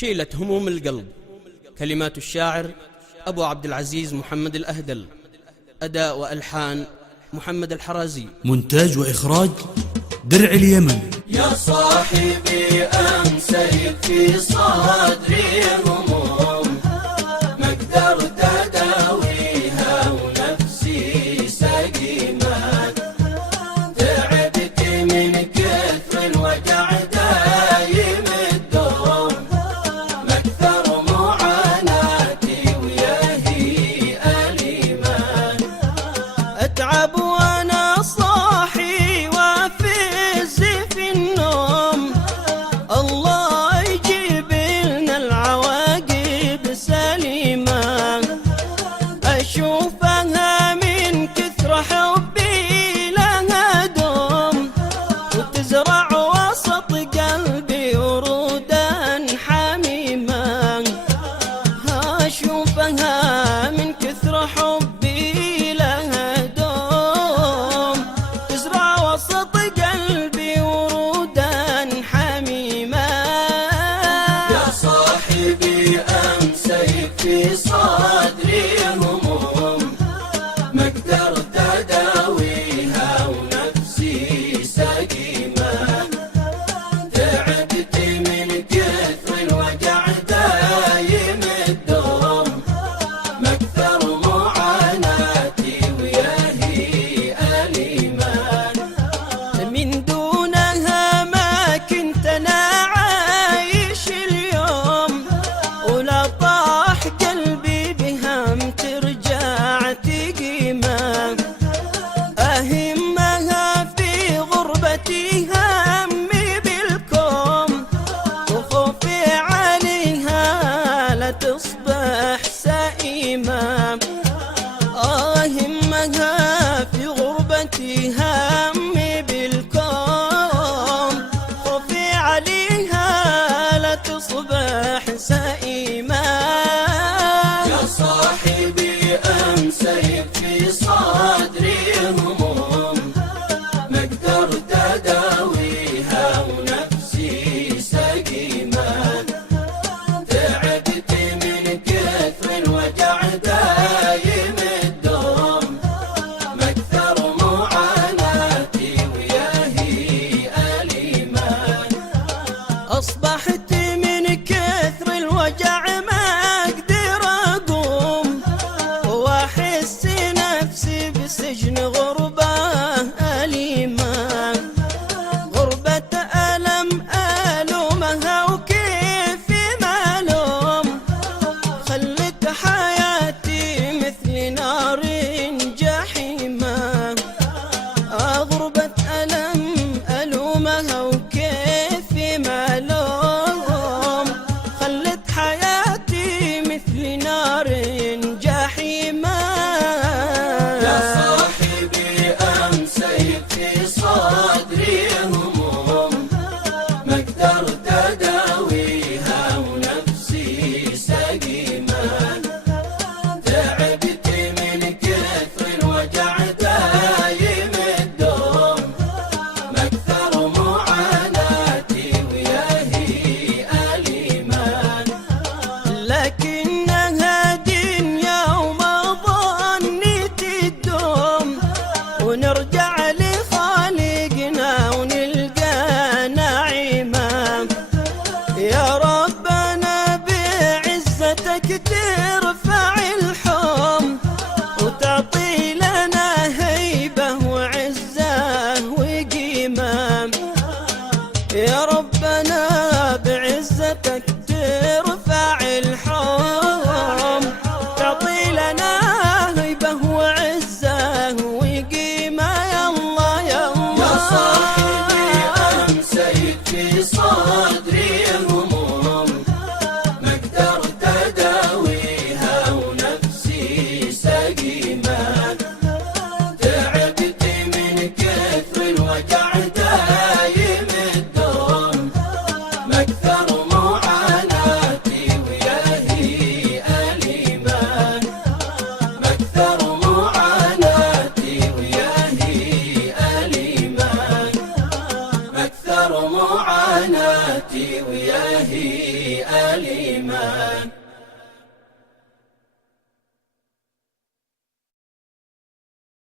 شيلة هموم القلب. كلمات الشاعر أبو عبد العزيز محمد الأهدل. أداء وألحان محمد الحرازي. مونتاج وإخراج درع اليمن. يا صاحبي أمسيت في صدري هموم ما قدرت أداويها ونفسي سقيمة، تعبت من كثر الوجع دايم الدوم، مكثر معاناتي وياهي أليمة، أتعب وأنا صاحي وافز في النوم، الله يجيب لنا العواقب سليمة، أشوفها من كثر حبي لها دوم، وتزرع وسط قلبي ورودا حميمة، أشوفها من كثر حبي لها دوم، تزرع وسط قلبي ورودا حميمة. يا صاحبي أمسيت في صدري هموم ما قدرت أداويها ونفسي سقيمة، تعبت من كثر الوجع دايم الدوم، مكثر معاناتي وياهي أليمة، من دونها ما كنت أنا عايش اليوم، ولا طاح قلبي بهم ترجع تقيمة، أهمها في غربتي همي بالكوم، وخوفي عليها لا تصبح سئيمة، أهمها في غربتي همي بالكوم، خوفي عليها لا تصبح سئيمة. يا صاحبي أمسيت في صدري هموم ما قدرت أداويها ونفسي سقيمة، تعبت من كثر الوجع دايم الدوم، مكثر معاناتي وياهي أليمة، أصبحت من كثر الوجع ما أقدر أقوم، وأحس نفسي بسجن غربة أليمة، غربة ألم ألومها وكيف ملوم، خلت حياتي مثل نار جحيمة، غربة ألم ألومها وكيف ملوم، خلت حياتي مثل نار جحيمة. يا صاحبي أمسيت في صدري هموم ما قدرت أداويها ونفسي سقيمة، تعبت من كثر الوجع دايم الدوم، مكثر معاناتي وياهي أليمة، لكنها دنيا وما ظنيت الدوم، ونرجع لخالقنا ونلقى نعيمة، يا ربنا بعزتك ترفع الحوم، وتعطي لنا هيبة وعزة وقيمة، يا ربنا بعزتك ترفع الحوم، تعطي لنا هيبة وعزة وقيمة. يا الله يا الله. يا صاحبي أمسيت في صدري هموم ما قدرت أداويها ونفسي سقيمة، تعبت من كثر الوجع دايم الدوم، مكثر معاناتي الإيمان.